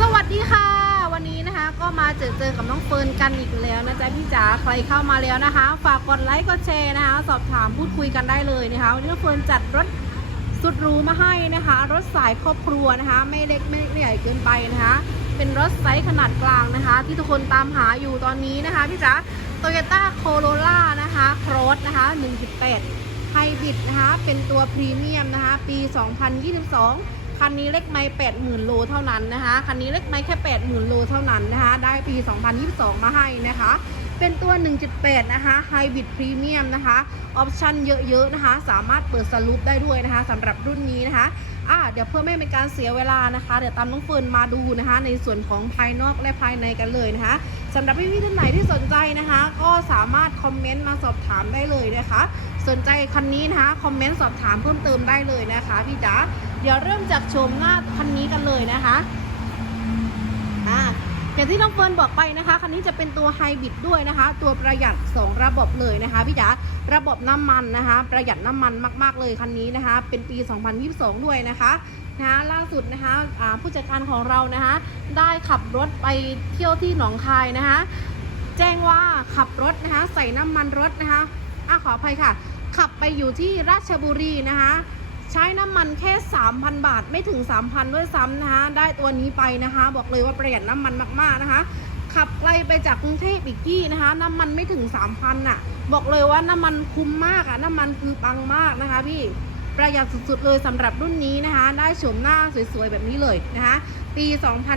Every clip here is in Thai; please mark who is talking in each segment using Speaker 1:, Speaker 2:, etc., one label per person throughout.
Speaker 1: สวัสดีค่ะ วันนี้นะคะก็มาเจอเจอกับน้องเฟิร์นกันอีกแล้วนะจ๊ะพี่จ๋าใครเข้ามาแล้วนะคะ ฝากกดไลค์กดแชร์นะคะ สอบถามพูดคุยกันได้เลยนะคะวันนี้น้องเฟิร์นจัดรถสุดหรูมาให้นะคะ รถสายครอบครัวนะคะ ไม่เล็กไม่ใหญ่เกินไปนะคะ เป็นรถไซส์ขนาดกลางนะคะ ที่ทุกคนตามหาอยู่ตอนนี้นะคะพี่จ๋าโตโยต้าโคโรล่านะคะครอสนะคะ1.8ไฮบริดนะคะเป็นตัวพรีเมียมนะคะ ปี 2022 คันนี้เล็กไม่80,000 โลเท่านั้นนะคะ คันนี้เล็กไม่แค่ 80,000 โลเท่านั้นนะคะ ได้ปี 2022 มาให้นะคะ เป็นตัว 1.8 นะคะไฮบริดพรีเมียมนะคะ ออปชั่นเยอะๆนะคะ สามารถเปิดสลูปได้ด้วยนะคะสำหรับรุ่นนี้นะคะอ่าเดี๋ยวเพื่อไม่เป็นการเสียเวลานะคะ เดี๋ยวตามน้องเฟิร์นมาดูนะคะ ในส่วนของภายนอกและภายในกันเลยนะคะสำหรับพี่ๆท่านไหนที่สนใจนะคะ ก็สามารถคอมเมนต์มาสอบถามได้เลยนะคะ สนใจคันนี้นะคะคอมเมนต์สอบถามเพิ่มเติมได้เลยนะคะพี่จ๋า เดี๋ยวเริ่มจากชมหน้าคันนี้กันเลยนะคะอ่าอย่างที่น้องเฟิร์นบอกไปนะคะคันนี้จะเป็นตัวไฮบริดด้วยนะคะ ตัวประหยัด 2 ระบบเลยนะคะพี่จ๋าระบบน้ำมันนะคะ ประหยัดน้ำมันมาก ๆเลยคันนี้นะคะ เป็นปี 2022 ด้วยนะคะนะคะล่าสุดนะคะผู้จัดการของเรานะคะ ได้ขับรถไปเที่ยวที่หนองคายนะคะ แจ้งว่าขับรถนะคะ ใส่น้ำมันรถนะคะอะขออภัยค่ะ ขับไปอยู่ที่ราชบุรีนะคะ ใช้น้ำมันแค่ 3,000 บาทไม่ถึง 3,000 ด้วยซ้ำนะคะได้ตัวนี้ไปนะคะ บอกเลยว่าประหยัดน้ำมันมากๆนะคะ ขับไกลไปจากกรุงเทพอีกที่นะคะ น้ำมันไม่ถึง 3,000น่ะ บอกเลยว่าน้ำมันคุ้มมากอะน้ำมันคือปังมากนะคะพี่ประหยัดสุดๆเลยสำหรับรุ่นนี้นะคะ ได้โฉมหน้าสวยๆแบบนี้เลยนะคะ ปี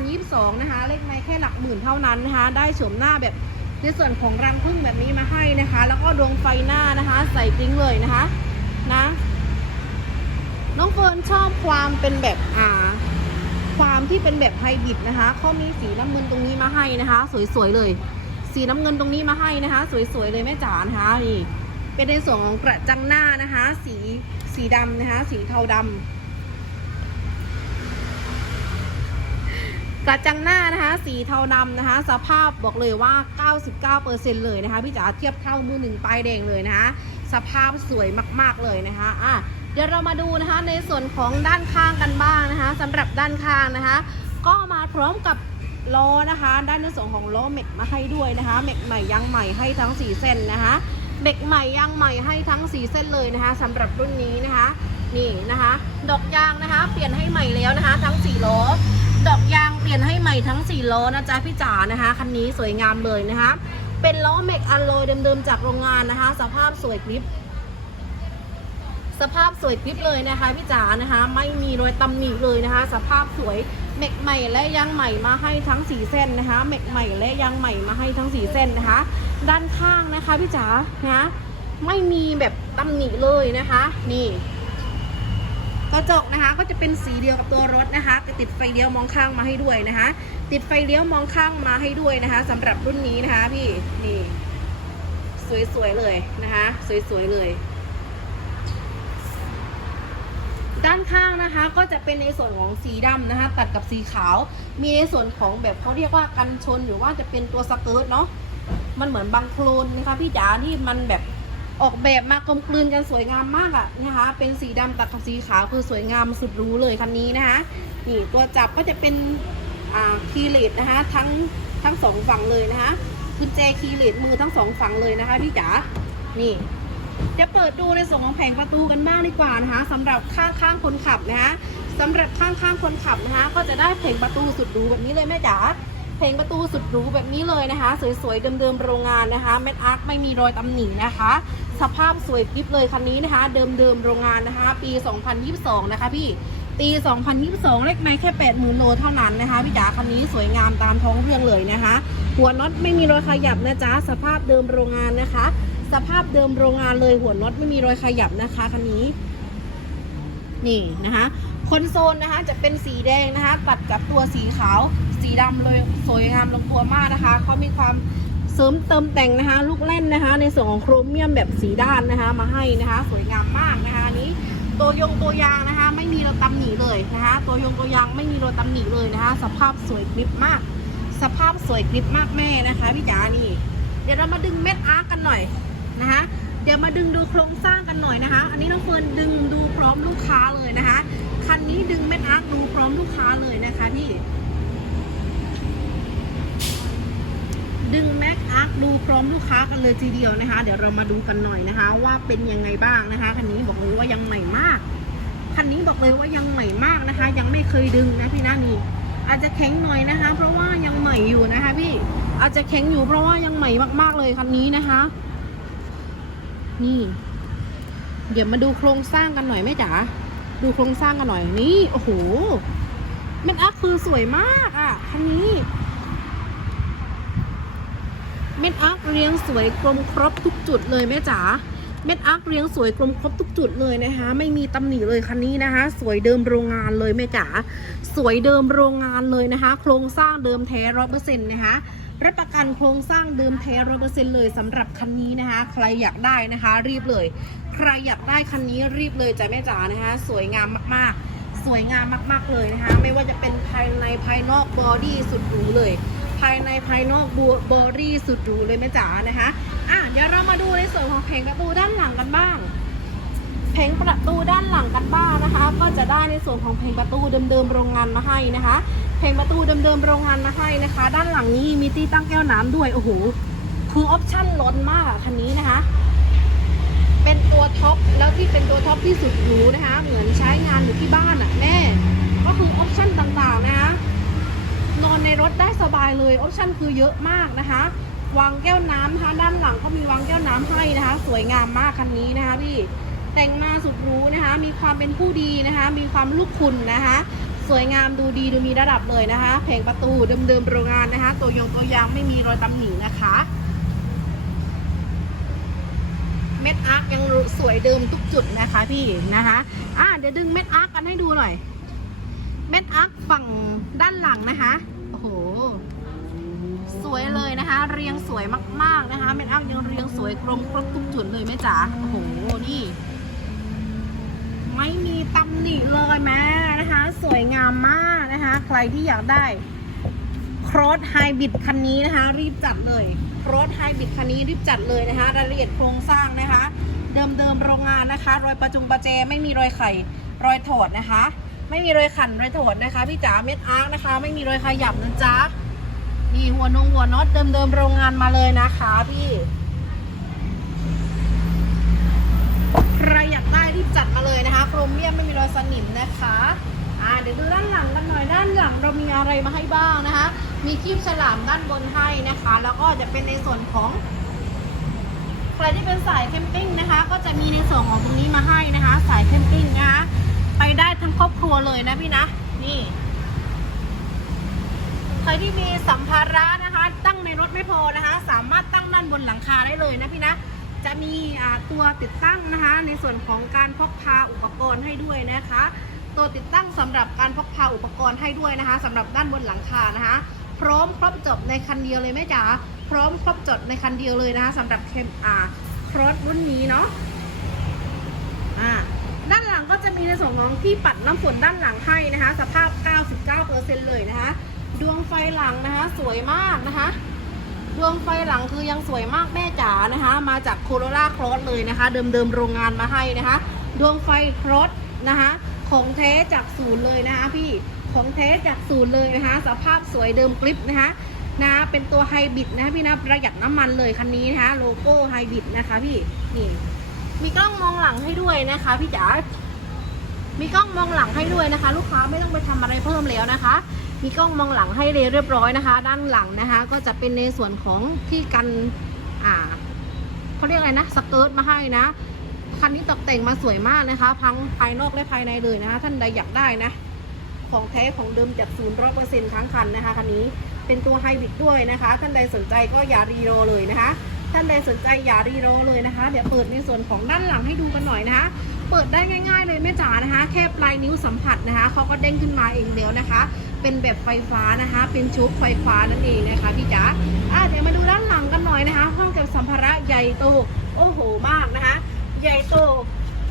Speaker 1: 2022 นะคะ เลขไม่แค่หลักหมื่นเท่านั้นนะคะ ได้โฉมหน้าแบบในส่วนของรังพึ่งแบบนี้มาให้นะคะ แล้วก็ดวงไฟหน้านะคะ ใส่จริงเลยนะคะ นะ น้องเฟิร์นชอบความเป็นแบบอ่าความที่เป็นแบบไฮบริดนะคะเขามีสีน้ำเงินตรงนี้มาให้นะคะ สวยๆเลย สีน้ำเงินตรงนี้มาให้นะคะ สวยๆเลยแม่จ๋านะคะนี่เป็นในส่วนของกระจังหน้านะคะ สีสีดำนะคะ สีเทาดำกระจังหน้านะคะ สีเทาดำนะคะ สภาพบอกเลยว่า 99%เลยนะคะ พี่จ๋าเทียบเท่ามือหนึ่งป้ายแดงเลยนะคะ สภาพสวยมาก ๆ เลยนะคะอะ เดี๋ยวเรามาดูนะคะในส่วนของด้านข้างกันบ้างนะคะสำหรับด้านข้างนะคะ ก็มาพร้อมกับล้อนะคะ ด้านในส่วนของล้อเม็กมาให้ด้วยนะคะเม็กใหม่ยางใหม่ให้ทั้ง 4 เส้นนะคะเม็กใหม่ยางใหม่ให้ทั้ง 4 เส้นเลยนะคะสำหรับรุ่นนี้นะคะ นี่นะคะ ดอกยางนะคะ เปลี่ยนให้ใหม่แล้วนะคะ ทั้ง4ล้อดอกยางเปลี่ยนให้ใหม่ทั้ง4ล้อนะจ๊ะพี่จ๋านะคะคันนี้สวยงามเลยนะคะ เป็นล้อเม็กอัลลอยเดิมๆจากโรงงานนะคะ สภาพสวยกริบ สภาพสวยกริบเลยนะคะพี่จ๋านะคะ ไม่มีรอยตำหนิเลยนะคะ สภาพสวยเม็กใหม่และยางใหม่มาให้ทั้งสีเส้นนะคะเม็กใหม่และยางใหม่มาให้ทั้งสีเส้นนะคะ ด้านข้างนะคะพี่จ๋านะไม่มีแบบตำหนิเลยนะคะ นี่กระจกนะคะก็จะเป็นสีเดียวกับตัวรถนะคะจะติดไฟเลี้ยวมองข้างมาให้ด้วยนะคะ ติดไฟเลี้ยวมองข้างมาให้ด้วยนะคะสำหรับรุ่นนี้นะคะพี่นี่ สวยๆเลยนะคะ สวยๆเลย ด้านข้างนะคะก็จะเป็นในส่วนของสีดำนะคะ ตัดกับสีขาว มีในส่วนของแบบเขาเรียกว่ากันชนหรือว่าจะเป็นตัวสเกิร์ตเนาะมันเหมือนบางโคลนนะคะพี่จ๋าที่มันแบบออกแบบมากลมกลืนกันสวยงามมากอะนะคะ เป็นสีดำตัดกับสีขาวคือสวยงามสุดรู้เลยคันนี้นะคะนี่ตัวจับก็จะเป็นอ่าคีเลสนะคะทั้งทั้งสองฝั่งเลยนะคะคือแจคีเลสมือทั้งสองฝั่งเลยนะคะพี่จ๋านี่ จะเปิดดูในส่วนของแผงประตูกันบ้างดีกว่านะคะสำหรับข้างข้างคนขับนะคะสำหรับข้างข้างคนขับนะคะ ก็จะได้แผงประตูสุดหรูแบบนี้เลยแม่จ๋าแผงประตูสุดหรูแบบนี้เลยนะคะ สวยๆเดิมๆโรงงานนะคะแมทอาร์คไม่มีรอยตำหนินะคะ สภาพสวยกริบเลยคันนี้นะคะ เดิมๆโรงงานนะคะ ปี 2022 นะคะพี่ปี2022 เลขไม่แค่ 80,000 โลเท่านั้นนะคะพี่จ๋าคันนี้สวยงามตามท้องเรื่องเลยนะคะ หัวน็อตไม่มีรอยขยับนะจ๊ะ สภาพเดิมโรงงานนะคะ สภาพเดิมโรงงานเลยหัวน็อตไม่มีรอยขยับนะคะคันนี้ นี่นะคะคอนโซลนะคะจะเป็นสีแดงนะคะ ตัดกับตัวสีขาว สีดำเลยสวยงามลงตัวมากนะคะเขามีความเสริมเติมแต่งนะคะ ลูกเล่นนะคะ ในส่วนของโครเมียมแบบสีด้านนะคะ มาให้นะคะ สวยงามมากนะคะอันนี้ตัวยงตัวยางนะคะ ไม่มีรอยตำหนิเลยนะคะ ตัวยงตัวยางไม่มีรอยตำหนิเลยนะคะ สภาพสวยกริบมาก สภาพสวยกริบมากแม่นะคะพี่จ๋านี่เดี๋ยวเรามาดึงเม็ดอาร์กกันหน่อย นะคะ เดี๋ยวมาดึงดูโครงสร้างกันหน่อยนะคะ อันนี้น้องเฟิร์นดึงดูพร้อมลูกค้าเลยนะคะ คันนี้ดึงแม็ดอาร์คดูพร้อมลูกค้าเลยนะคะพี่ ดึงแม็กอาร์คดูพร้อมลูกค้ากันเลยทีเดียวนะคะ เดี๋ยวเรามาดูกันหน่อยนะคะ ว่าเป็นยังไงบ้างนะคะ คันนี้บอกเลยว่ายังใหม่มากคันนี้บอกเลยว่ายังใหม่มากนะคะ ยังไม่เคยดึงนะพี่นะนี่อาจจะแข็งหน่อยนะคะ เพราะว่ายังใหม่อยู่นะคะ พี่อาจจะแข็งอยู่เพราะว่ายังใหม่มากๆเลยคันนี้นะคะ นี่ เดี๋ยวมาดูโครงสร้างกันหน่อยแม่จ๋าดูโครงสร้างกันหน่อยนี่โอ้โหเม็ดอัพคือสวยมากอะคันนี้เม็ดอาร์คเรียงสวยกลมครบทุกจุดเลยแม่จ๋า เม็ดอาร์คเรียงสวยกลมครบทุกจุดเลยนะคะ ไม่มีตำหนิเลยคันนี้นะคะ สวยเดิมโรงงานเลยแม่จ๋า สวยเดิมโรงงานเลยนะคะ โครงสร้างเดิมแท้ร้อยเปอร์เซ็นต์นะคะ รับประกันโครงสร้างเดิมแท้ร้อยเปอร์เซ็นต์เลยสำหรับคันนี้นะคะ ใครอยากได้นะคะ รีบเลย ใครอยากได้คันนี้รีบเลยจ้ะแม่จ๋านะคะ สวยงามมากๆ สวยงามมากๆเลยนะคะ ไม่ว่าจะเป็นภายในภายนอกบอดี้สุดหรูเลย ภายในภายนอกบูบอรี่สุดหรูเลยแม่จ๋านะคะอะเดี๋ยวเรามาดูในส่วนของเพงประตูด้านหลังกันบ้างเพงประตูด้านหลังกันบ้างนะคะ ก็จะได้ในส่วนของเพงประตูเดิมๆโรงงานมาให้นะคะ เพลงประตูเดิมๆโรงงานมาให้นะคะ ด้านหลังนี้มีที่ตั้งแก้วน้ำด้วย โอ้โห คือออปชั่นล้นมากคันนี้นะคะ เป็นตัวท็อป แล้วที่เป็นตัวท็อปที่สุดหรูนะคะ เหมือนใช้งานอยู่ที่บ้านอะแม่ก็คือออปชั่นต่างๆนะคะ นอนในรถได้สบายเลยออปชั่นคือเยอะมากนะคะ วางแก้วน้ำนะคะด้านหลังก็มีวางแก้วน้ำให้นะคะ สวยงามมากคันนี้นะคะพี่แต่งมาสุดรู้นะคะ มีความเป็นผู้ดีนะคะ มีความลูกคุณนะคะ สวยงามดูดีดูมีระดับเลยนะคะเพลงประตูเดิมๆโรงงานนะคะ ตัวยงตัวยางไม่มีรอยตำหนินะคะ เม็ดอาร์คยังสวยเดิมทุกจุดนะคะพี่นะคะอะเดี๋ยวดึงเม็ดอาร์คกันให้ดูหน่อย เม็ดอาร์คฝั่งด้านหลังนะคะ โอ้โห สวยเลยนะคะ เรียงสวยมากๆนะคะ เม็ดอาร์คยังเรียงสวยกลมครบทุกจุดเลยแม่จ๋า โอ้โห นี่ ไม่มีตำหนิเลยแม่นะคะ สวยงามมากนะคะ ใครที่อยากได้ครอสไฮบริดคันนี้นะคะ รีบจัดเลยครอสไฮบริดคันนี้รีบจัดเลยนะคะ รายละเอียดโครงสร้างนะคะ เดิมๆโรงงานนะคะ รอยประจุงประเจไม่มีรอยไข่รอยถอดนะคะ ไม่มีรอยขันรอยถอดนะคะพี่จ๋าเม็ดอาร์คนะคะ ไม่มีรอยขยับนะจ๊ะนี่หัวนงหัวน็อตเดิมๆโรงงานมาเลยนะคะพี่ ใครอยากได้ รีบจัดมาเลยนะคะ โครเมียมไม่มีรอยสนิมนะคะอ่าเดี๋ยวดูด้านหลังกันหน่อยด้านหลังเรามีอะไรมาให้บ้างนะคะ มีคีบฉลามด้านบนให้นะคะ แล้วก็จะเป็นในส่วนของใครที่เป็นสายแคมปิ้งนะคะ ก็จะมีในส่วนของตรงนี้มาให้นะคะ สายแคมปิ้งนะคะไปได้ทั้งครอบครัวเลยนะพี่นะนี่ใครที่มีสัมภาระนะคะ ตั้งในรถไม่พอนะคะ สามารถตั้งด้านบนหลังคาได้เลยนะพี่นะ จะมีตัวติดตั้งนะคะ ในส่วนของการพกพาอุปกรณ์ให้ด้วยนะคะ ตัวติดตั้งสำหรับการพกพาอุปกรณ์ให้ด้วยนะคะสำหรับด้านบนหลังคานะคะ พร้อมครบจบในคันเดียวเลยแม่จ๋าพร้อมครบจบในคันเดียวเลยนะคะสำหรับเคมอาครอสรุ่นนี้เนาะอ่าด้านหลังก็จะมีในส่วนของที่ปัดน้ำฝนด้านหลังให้นะคะ สภาพ 99%เลยนะคะ ดวงไฟหลังนะคะ สวยมากนะคะ ดวงไฟหลังคือยังสวยมากแม่จ๋านะคะ มาจากโคโรล่าครอสเลยนะคะ เดิมๆโรงงานมาให้นะคะ ดวงไฟครอสนะคะ ของแท้จากศูนย์เลยนะคะพี่ของแท้จากศูนย์เลยนะคะ สภาพสวยเดิมกริปนะคะนะเป็นตัวไฮบริดนะคะพี่นะประหยัดน้ำมันเลยคันนี้นะคะโลโก้ไฮบริดนะคะพี่นี่มีกล้องมองหลังให้ด้วยนะคะพี่จ๋า มีกล้องมองหลังให้ด้วยนะคะ ลูกค้าไม่ต้องไปทำอะไรเพิ่มแล้วนะคะ มีกล้องมองหลังให้เรียบร้อยนะคะ ด้านหลังนะคะ ก็จะเป็นในส่วนของที่กันอ่าเขาเรียกอะไรนะสเกิร์ตมาให้นะคันนี้ตกแต่งมาสวยมากนะคะทั้งภายนอกและภายในเลยนะคะ ท่านใดอยากได้นะ ของแท้ของเดิมจากศูนย์ร้อยเปอร์เซ็นต์ทั้งคันนะคะคันนี้เป็นตัวไฮบริดด้วยนะคะ ท่านใดสนใจก็อย่ารีรอเลยนะคะ ท่านใดสนใจอย่ารีรอเลยนะคะ เดี๋ยวเปิดในส่วนของด้านหลังให้ดูกันหน่อยนะคะ เปิดได้ง่าย ๆ เลยแม่จ๋านะคะ แค่ปลายนิ้วสัมผัสนะคะเขาก็เด้งขึ้นมาเองแล้วนะคะ เป็นแบบไฟฟ้านะคะ เป็นชุบไฟฟ้านั่นเองนะคะพี่จ๋าอะเดี๋ยวมาดูด้านหลังกันหน่อยนะคะ ห้องเก็บสัมภาระใหญ่โตโอ้โหมากนะคะ ใหญ่โต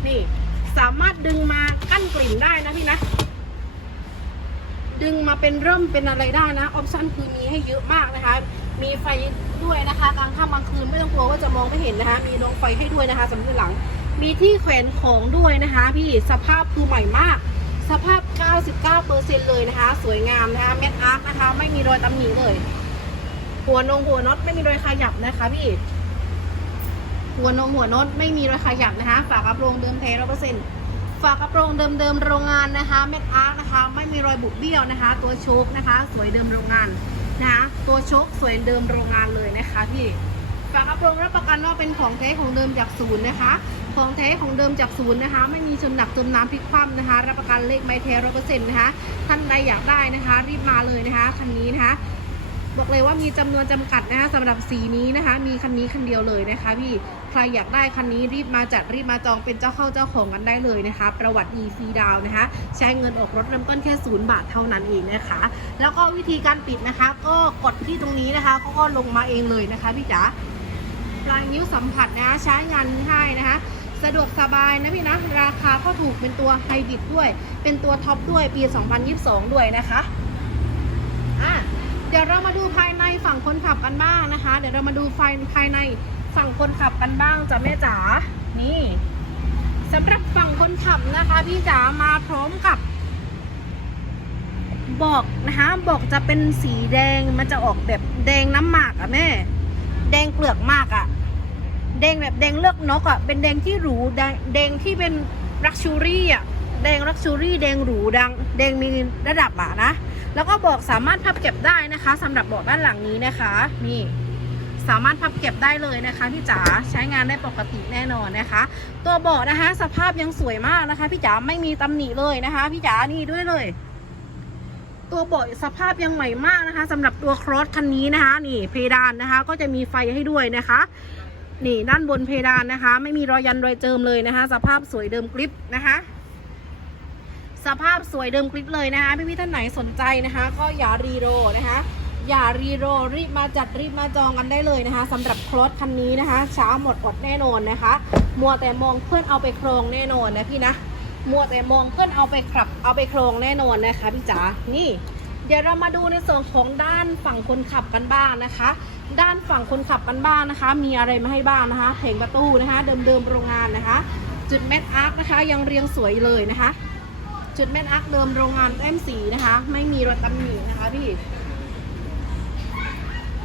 Speaker 1: นี่สามารถดึงมากั้นกลิ่นได้นะพี่นะดึงมาเป็นร่มเป็นอะไรได้นะออปชั่นคือมีให้เยอะมากนะคะ มีไฟด้วยนะคะกลางค่ำกลางคืนไม่ต้องกลัวว่าจะมองไม่เห็นนะคะ มีดวงไฟให้ด้วยนะคะสำหรับหลัง มีที่แขวนของด้วยนะคะ พี่สภาพคือใหม่มาก สภาพ 99%เลยนะคะ สวยงามนะคะเม็ดอาร์คนะคะ ไม่มีรอยตำหนิเลย หัวนงหัวน็อตไม่มีรอยขยับนะคะพี่ หัวนงหัวน็อตไม่มีรอยขยับนะคะ ฝากกระโปรงเดิมแท้ร้อยเปอร์เซ็นต์ฝากกระโปรงเดิมเดิมๆโรงงานนะคะเม็ดอาร์นะคะ ไม่มีรอยบุบเบี้ยวนะคะ ตัวโชคนะคะ สวยเดิมโรงงานนะคะตัวโชคสวยเดิมโรงงานเลยนะคะพี่ฝากกระโปรงรับประกันว่าเป็นของแท้ของเดิมจากศูนย์นะคะ ของแท้ของเดิมจากศูนย์นะคะ ไม่มีชนหนักจมน้ำพลิกคว่ำนะคะ รับประกันเลขไม้แท้ร้อยเปอร์เซ็นต์นะคะ ท่านใดอยากได้นะคะ รีบมาเลยนะคะคันนี้นะคะบอกเลยว่ามีจำนวนจำกัดนะคะสำหรับสีนี้นะคะ มีคันนี้คันเดียวเลยนะคะ พี่ใครอยากได้คันนี้รีบมาจัดรีบมาจองเป็นเจ้าเข้าเจ้าของกันได้เลยนะคะ ประวัติ e ีดาวนะคะ ใช้เงินออกรถเริ่มต้นแค่ศูนย์บาทเท่านั้นเองนะคะ แล้วก็วิธีการปิดนะคะ ก็กดที่ตรงนี้นะคะก็ก็ลงมาเองเลยนะคะพี่จ๋าปลายนิ้วสัมผัสนะคะใช้งานง่ายนะคะ สะดวกสบายนะพี่นะราคาก็ถูกเป็นตัวไฮบริดด้วย เป็นตัวท็อปด้วยปี 2022 ด้วยนะคะอะเดี๋ยวเรามาดูภายในฝั่งคนขับกันบ้างนะคะ เดี๋ยวเรามาดูไฟภายในฝั่งคนขับกันบ้างจ้ะแม่จ๋านี่สำหรับฝั่งคนขับนะคะ พี่จ๋ามาพร้อมกับบอกนะคะบอกจะเป็นสีแดงมันจะออกแบบแดงน้ำหมากอะแม่ แดงเปลือกมากอะ แดงแบบแดงเลือกนกอะเป็นแดงที่หรูแดงแดงที่เป็นลักชูรี่อะแดงลักชูรี่แดงหรูดังแดงมีระดับอะนะแล้วก็บอกสามารถพับเก็บได้นะคะสำหรับเบาะด้านหลังนี้นะคะนี่สามารถพับเก็บได้เลยนะคะพี่จ๋าใช้งานได้ปกติแน่นอนนะคะ ตัวเบาะนะคะ สภาพยังสวยมากนะคะพี่จ๋าไม่มีตำหนิเลยนะคะพี่จ๋านี่ด้วยเลย ตัวเบาะสภาพยังใหม่มากนะคะสำหรับตัวครอสคันนี้นะคะ นี่เพดานนะคะ ก็จะมีไฟให้ด้วยนะคะ นี่ด้านบนเพดานนะคะ ไม่มีรอยยันรอยเจิมเลยนะคะ สภาพสวยเดิมกริปนะคะ สภาพสวยเดิมคลิปเลยนะคะพี่พี่ท่านไหนสนใจนะคะ ก็อย่ารีโรนะคะ อย่ารีโรรีบมาจัดรีบมาจองกันได้เลยนะคะสำหรับครอสคันนี้นะคะช้าหมดอดแน่นอนนะคะ มัวแต่มองเพื่อนเอาไปครองแน่นอนนะพี่นะมัวแต่มองเพื่อนเอาไปขับเอาไปครองแน่นอนนะคะพี่จ๋านี่ เดี๋ยวเรามาดูในส่วนของด้านฝั่งคนขับกันบ้างนะคะ ด้านฝั่งคนขับกันบ้างนะคะ มีอะไรมาให้บ้างนะคะเพลงประตูนะคะ เดิมๆโรงงานนะคะ จุดแมทอาร์คนะคะ ยังเรียงสวยเลยนะคะ จุดแม่นอักเดิมโรงงานแต้มสีนะคะ ไม่มีรอยตำหนินะคะพี่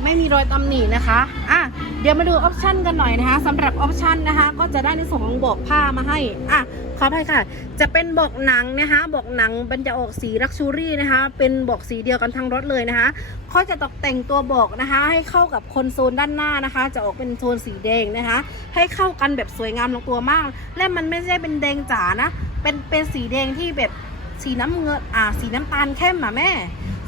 Speaker 1: ไม่มีรอยตำหนินะคะอะเดี๋ยวมาดูออปชันกันหน่อยนะคะสำหรับออปชันนะคะ ก็จะได้ในส่วนของบอกผ้ามาให้อะ ขออภัยค่ะ จะเป็นเบอกหนังนะคะเบอกหนังมันจะออกสีลักชูรี่นะคะ เป็นเบอกสีเดียวกันทั้งรถเลยนะคะเขาจะตกแต่งตัวเบอกนะคะ ให้เข้ากับคอนโซลด้านหน้านะคะ จะออกเป็นโทนสีแดงนะคะ ให้เข้ากันแบบสวยงามลงตัวมาก และมันไม่ใช่เป็นแดงจ๋านะ เป็นเป็นสีแดงที่แบบสีน้ำเงินอ่าสีน้ำตาลเข้มอะแม่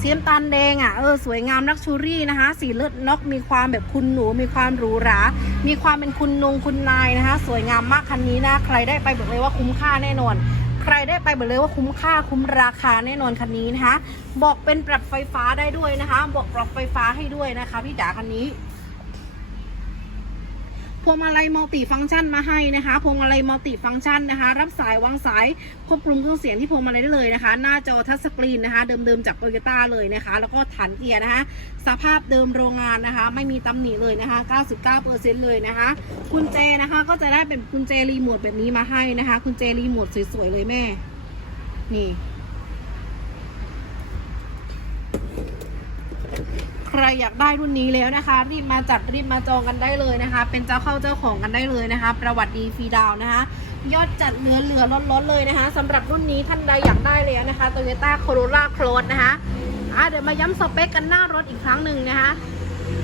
Speaker 1: สีน้ำตาลแดงอะเออสวยงามลักชูรี่นะคะ สีเลือดนกมีความแบบคุณหนู มีความหรูหรา มีความเป็นคุณนงคุณนายนะคะ สวยงามมากคันนี้นะ ใครได้ไปบอกเลยว่าคุ้มค่าแน่นอน ใครได้ไปบอกเลยว่าคุ้มค่าคุ้มราคาแน่นอนคันนี้นะคะ บอกเป็นปรับไฟฟ้าได้ด้วยนะคะ บอกปรับไฟฟ้าให้ด้วยนะคะพี่จ๋าคันนี้ วงมาลัยมัลติฟังก์ชันมาให้นะคะ พวงมาลัยมัลติฟังก์ชันนะคะ รับสายวางสายควบคุมเครื่องเสียงที่พวงมาลัยได้เลยนะคะ หน้าจอทัชสกรีนนะคะ เดิมๆจากโตโยต้าเลยนะคะ แล้วก็ฐานเกียร์นะคะ สภาพเดิมโรงงานนะคะ ไม่มีตำหนิเลยนะคะ 99%เลยนะคะกุญแจนะคะก็จะได้เป็นกุญแจรีโมทแบบนี้มาให้นะคะกุญแจรีโมทสวยๆเลยแม่ นี่ ใครอยากได้รุ่นนี้แล้วนะคะ รีบมาจัดรีบมาจองกันได้เลยนะคะ เป็นเจ้าเข้าเจ้าของกันได้เลยนะคะ ประวัติดีฟรีดาวนะคะ ยอดจัดเหลือเหลือล้นๆเลยนะคะสำหรับรุ่นนี้ท่านใดอยากได้แล้วนะคะ Toyota Corolla Cross นะคะอะเดี๋ยวมาย้ำสเปคกันหน้ารถอีกครั้งหนึ่งนะคะ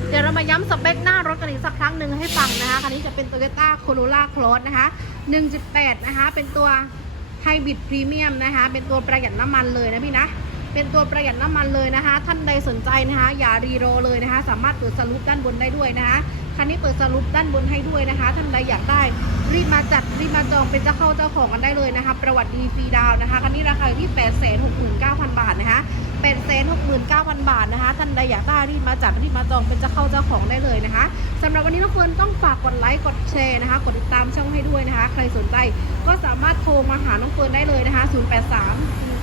Speaker 1: เดี๋ยวเรามาย้ำสเปคหน้ารถกันอีกสักครั้งหนึ่งให้ฟังนะคะคันนี้จะเป็น Toyota Corolla Cross นะคะ 1.8 นะคะ เป็นตัวไฮบริดพรีเมียมนะคะ เป็นตัวประหยัดน้ำมันเลยนะพี่นะ เป็นตัวประหยัดน้ำมันเลยนะคะ ท่านใดสนใจนะคะ อย่ารีโรเลยนะคะ สามารถเปิดสรุปด้านบนได้ด้วยนะคะคันนี้เปิดสรุปด้านบนให้ด้วยนะคะ ท่านใดอยากได้ รีบมาจัดรีบมาจองเป็นเจ้าเข้าเจ้าของกันได้เลยนะคะ ประวัติดีฟรีดาวน์นะคะคันนี้ราคาอยู่ที่ 8 6 9 0 0 0 บาทนะคะ เป็นเซนหกหมื่นเก้าพันบาทนะคะท่านใดอยากได้รีบมาจัดรีบมาจองเป็นเจ้าเข้าเจ้าของได้เลยนะคะสำหรับวันนี้น้องเฟิร์นต้องฝากกดไลค์กดแชร์นะคะ กดติดตามช่องให้ด้วยนะคะ ใครสนใจก็สามารถโทรมาหาน้องเฟิร์นได้เลยนะคะ 0 8 3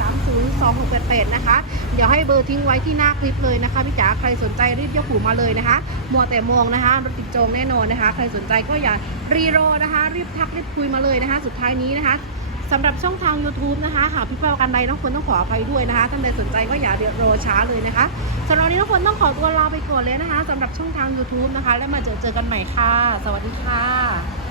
Speaker 1: 3 0 2 6 8 8 นะคะ เดี๋ยวให้เบอร์ทิ้งไว้ที่หน้าคลิปเลยนะคะพี่จ๋าใครสนใจรีบยกหูมาเลยนะคะมัวแต่มองนะคะรถติดจองแน่นอนนะคะ ใครสนใจก็อย่ารีโรนะคะ รีบทักรีบคุยมาเลยนะคะ สุดท้ายนี้นะคะ สำหรับช่องทาง YouTube นะคะหากพี่เป้ากันใดน้องคนต้องขออภัยด้วยนะคะท่านใดสนใจก็อย่าเดือดรอช้าเลยนะคะสำหรับวันนี้น้องคนต้องต้องขอตัวลาไปก่อนเลยนะคะสำหรับช่องทาง YouTube นะคะ แล้วมาเจอเจอกันใหม่ค่ะ สวัสดีค่ะ